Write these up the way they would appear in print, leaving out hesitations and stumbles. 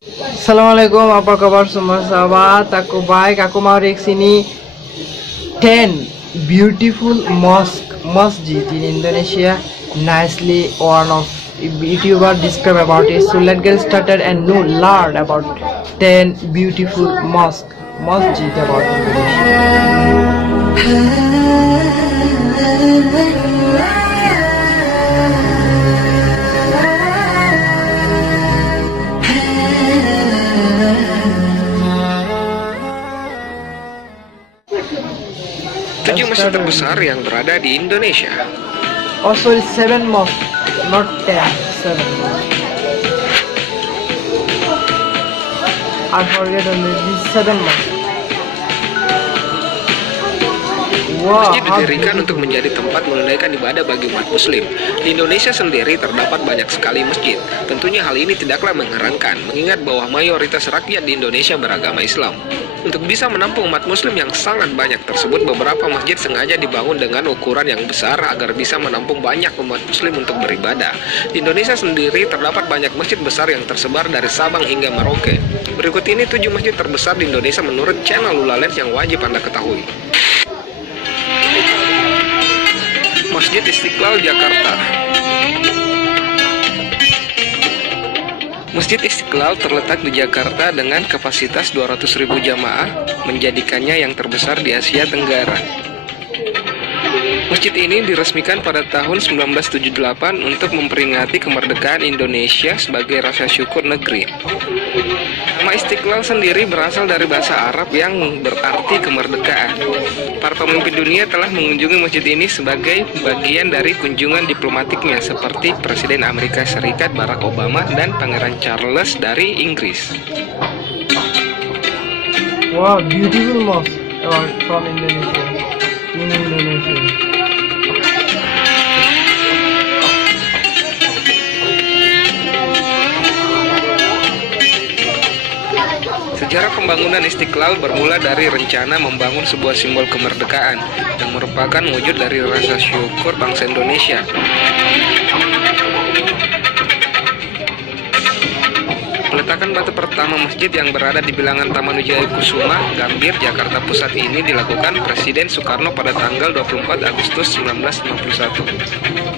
Assalamualaikum, apa kabar semua sahabat? Aku baik. Aku mau reaksi ini 10 beautiful masjid in Indonesia. Nicely one of YouTuber describe about it. So let's get started and learn about 10 beautiful masjid about Indonesia. Tujuh masjid terbesar yang berada di Indonesia. Oh sorry, 7 mosque, not 10. 7. I forget only this 7 mosque. Wow, Masjid didirikan untuk menjadi tempat menunaikan ibadah bagi umat muslim. Di Indonesia sendiri terdapat banyak sekali masjid. Tentunya hal ini tidaklah mengherankan, mengingat bahwa mayoritas rakyat di Indonesia beragama Islam. Untuk bisa menampung umat muslim yang sangat banyak tersebut, beberapa masjid sengaja dibangun dengan ukuran yang besar agar bisa menampung banyak umat muslim untuk beribadah. Di Indonesia sendiri terdapat banyak masjid besar yang tersebar dari Sabang hingga Merauke. Berikut ini 7 masjid terbesar di Indonesia menurut channel Lulalens yang wajib Anda ketahui. Masjid Istiqlal, Jakarta. Masjid Istiqlal terletak di Jakarta dengan kapasitas 200.000 jamaah, menjadikannya yang terbesar di Asia Tenggara. Masjid ini diresmikan pada tahun 1978 untuk memperingati kemerdekaan Indonesia sebagai rasa syukur negeri. Nama Istiqlal sendiri berasal dari bahasa Arab yang berarti kemerdekaan. Para pemimpin dunia telah mengunjungi masjid ini sebagai bagian dari kunjungan diplomatiknya, seperti Presiden Amerika Serikat Barack Obama dan Pangeran Charles dari Inggris. wow, beautiful mosque from Indonesia. In Indonesia. Sejarah pembangunan Istiqlal bermula dari rencana membangun sebuah simbol kemerdekaan yang merupakan wujud dari rasa syukur bangsa Indonesia. Peletakan batu pertama masjid yang berada di bilangan Taman Wijaya Kusuma, Gambir, Jakarta Pusat ini dilakukan Presiden Soekarno pada tanggal 24 Agustus 1951.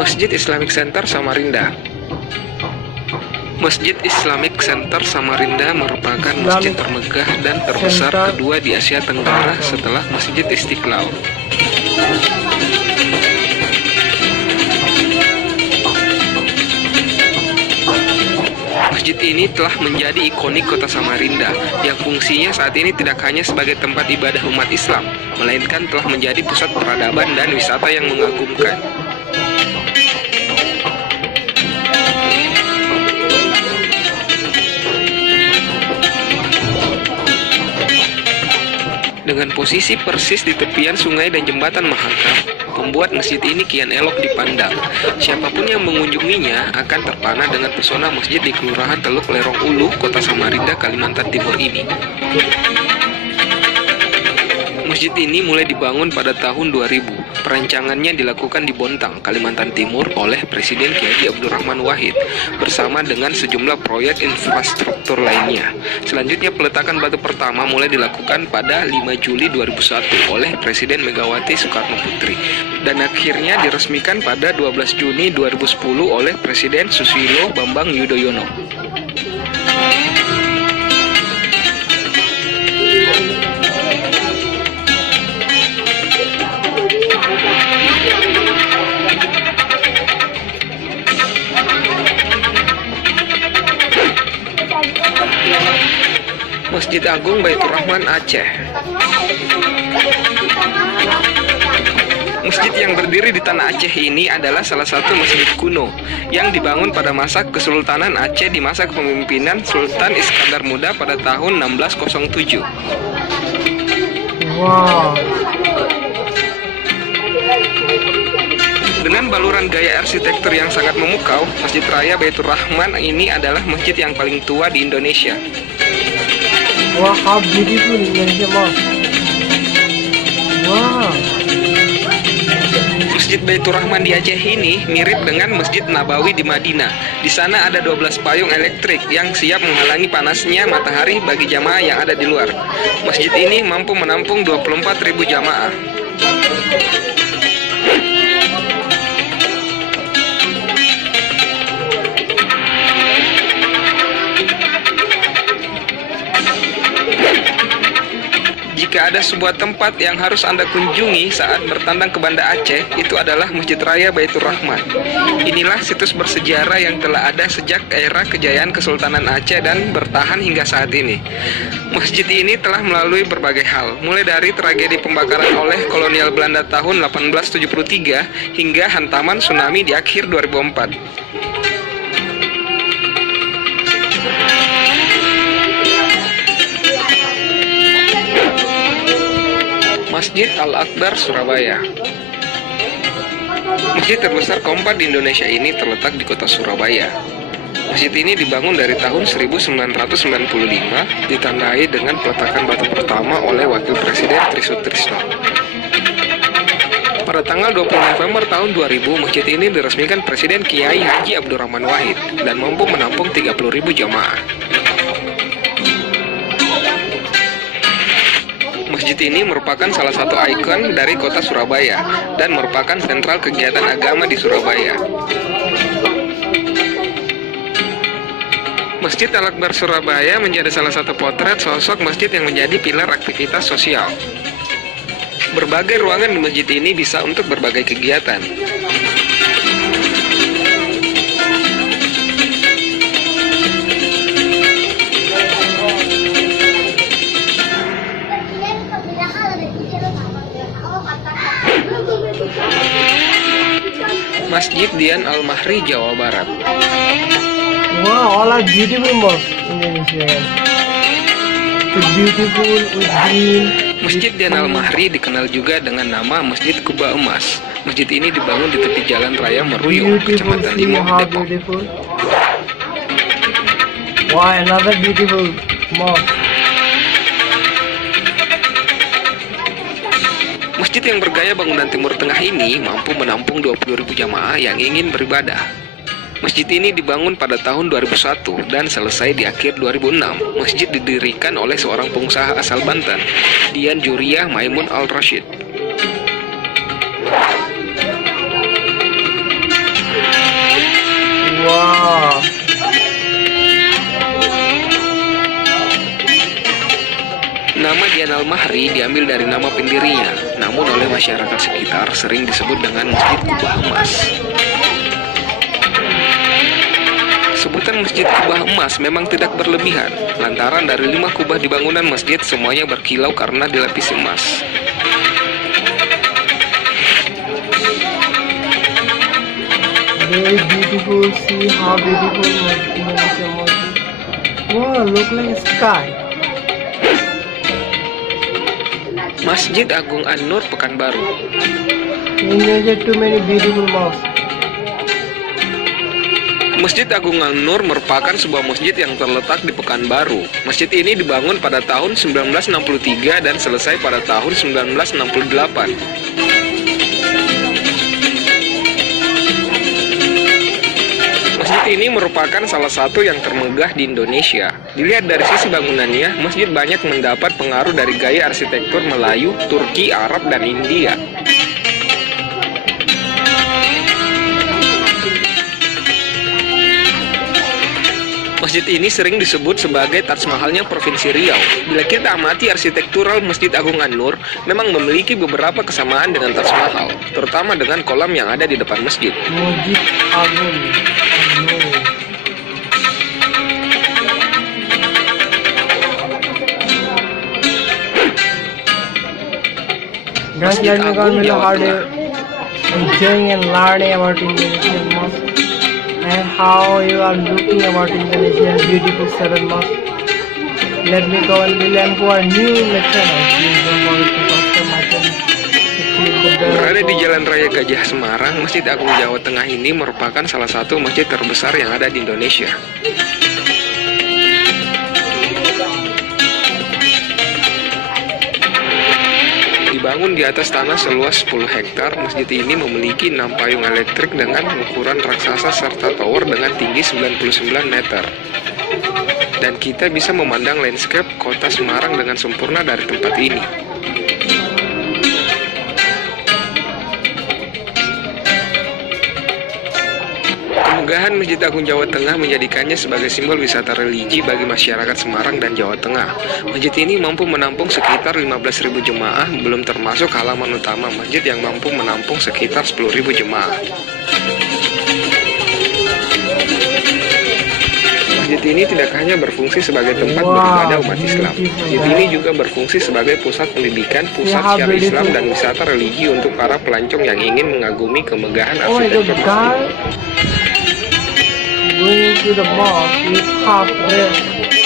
Masjid Islamic Center Samarinda. Masjid Islamic Center Samarinda merupakan masjid termegah dan terbesar kedua di Asia Tenggara setelah Masjid Istiqlal. Masjid ini telah menjadi ikonik kota Samarinda, yang fungsinya saat ini tidak hanya sebagai tempat ibadah umat Islam, melainkan telah menjadi pusat peradaban dan wisata yang mengagumkan. Dengan posisi persis di tepian sungai dan jembatan Mahakam, membuat masjid ini kian elok dipandang. Siapapun yang mengunjunginya akan terpana dengan pesona masjid di Kelurahan Teluk Lerong Ulu, Kota Samarinda, Kalimantan Timur ini. Masjid ini mulai dibangun pada tahun 2000. Perancangannya dilakukan di Bontang, Kalimantan Timur oleh Presiden Kiai Haji Abdurrahman Wahid bersama dengan sejumlah proyek infrastruktur lainnya. Selanjutnya peletakan batu pertama mulai dilakukan pada 5 Juli 2001 oleh Presiden Megawati Soekarno Putri dan akhirnya diresmikan pada 12 Juni 2010 oleh Presiden Susilo Bambang Yudhoyono. Masjid Agung Baitur Rahman, Aceh. Masjid yang berdiri di tanah Aceh ini adalah salah satu masjid kuno yang dibangun pada masa Kesultanan Aceh di masa kepemimpinan Sultan Iskandar Muda pada tahun 1607. Wow. Dengan baluran gaya arsitektur yang sangat memukau, Masjid Raya Baitur Rahman ini adalah masjid yang paling tua di Indonesia. Wow, how beautiful Indonesia mosque. Masjid Baitur Rahman di Aceh ini mirip dengan Masjid Nabawi di Madinah. Di sana ada 12 payung elektrik yang siap menghalangi panasnya matahari bagi jamaah yang ada di luar. Masjid ini mampu menampung 24.000 jamaah. Jika ada sebuah tempat yang harus Anda kunjungi saat bertandang ke Banda Aceh, itu adalah Masjid Raya Baitur Rahman. Inilah situs bersejarah yang telah ada sejak era kejayaan Kesultanan Aceh dan bertahan hingga saat ini. Masjid ini telah melalui berbagai hal, mulai dari tragedi pembakaran oleh kolonial Belanda tahun 1873 hingga hantaman tsunami di akhir 2004. Masjid Al-Akbar Surabaya. Masjid terbesar keempat di Indonesia ini terletak di kota Surabaya. Masjid ini dibangun dari tahun 1995, ditandai dengan peletakan batu pertama oleh Wakil Presiden Trisutrisno. Pada tanggal 20 November tahun 2000, masjid ini diresmikan Presiden Kiai Haji Abdurrahman Wahid dan mampu menampung 30.000 jamaah. Masjid ini merupakan salah satu ikon dari kota Surabaya dan merupakan sentral kegiatan agama di Surabaya. Masjid Al-Akbar Surabaya menjadi salah satu potret sosok masjid yang menjadi pilar aktivitas sosial. Berbagai ruangan di masjid ini bisa untuk berbagai kegiatan. Masjid Dian Al-Mahri, Jawa Barat. Wow, all are beautiful mosques in Indonesia. It's beautiful with green. Masjid Dian Al-Mahri dikenal juga dengan nama Masjid Kuba Emas. Masjid ini dibangun di tepi jalan raya Meruyung, Kecamatan Limau, Depok. Beautiful. Wow, another beautiful mosque. Masjid yang bergaya bangunan Timur Tengah ini mampu menampung 20.000 jamaah yang ingin beribadah. Masjid ini dibangun pada tahun 2001 dan selesai di akhir 2006. Masjid didirikan oleh seorang pengusaha asal Banten, Dian Juriyah Maimun Al-Rashid. Wow. Nama Dian Al-Mahri diambil dari nama pendirinya, namun oleh masyarakat sekitar sering disebut dengan Masjid Kubah Emas. Sebutan Masjid Kubah Emas memang tidak berlebihan, lantaran dari 5 kubah di bangunan masjid semuanya berkilau karena dilapisi emas. Very beautiful, see how beautiful Indonesia masjid. Wow, look like sky. Masjid Agung An-Nur, Pekanbaru. Indonesia too many beautiful mosques. Masjid Agung An-Nur merupakan sebuah masjid yang terletak di Pekanbaru. Masjid ini dibangun pada tahun 1963 dan selesai pada tahun 1968. Masjid ini merupakan salah satu yang termegah di Indonesia. Dilihat dari sisi bangunannya, masjid banyak mendapat pengaruh dari gaya arsitektur Melayu, Turki, Arab, dan India. Masjid ini sering disebut sebagai Taj Mahalnya Provinsi Riau. Bila kita amati arsitektural Masjid Agung An-Nur, memang memiliki beberapa kesamaan dengan Taj Mahal, terutama dengan kolam yang ada di depan masjid. Masjid Agung An-Nur. Guys, let me come to hard enjoying and learning about Indonesian mosque and how you are looking about Indonesian beautiful seven mosque. Let me go and learn who are new in the channel. Please don't forget to subscribe my channel. Click the bell. Berada di Jalan Raya Gajah Semarang, Masjid Agung Jawa Tengah ini merupakan salah satu masjid terbesar yang ada di Indonesia. Di Dibangun di atas tanah seluas 10 hektar, masjid ini memiliki 6 payung elektrik dengan ukuran raksasa serta tower dengan tinggi 99 meter. Dan kita bisa memandang landscape kota Semarang dengan sempurna dari tempat ini. Kemegahan Masjid Agung Jawa Tengah menjadikannya sebagai simbol wisata religi bagi masyarakat Semarang dan Jawa Tengah. Masjid ini mampu menampung sekitar 15.000 jemaah, belum termasuk halaman utama masjid yang mampu menampung sekitar 10.000 jemaah. Masjid ini tidak hanya berfungsi sebagai tempat beribadah umat Islam. Masjid ini juga berfungsi sebagai pusat pendidikan, pusat syariah Islam, dan wisata religi untuk para pelancong yang ingin mengagumi kemegahan arsitektur masjid. Going to the mosque is half dressed.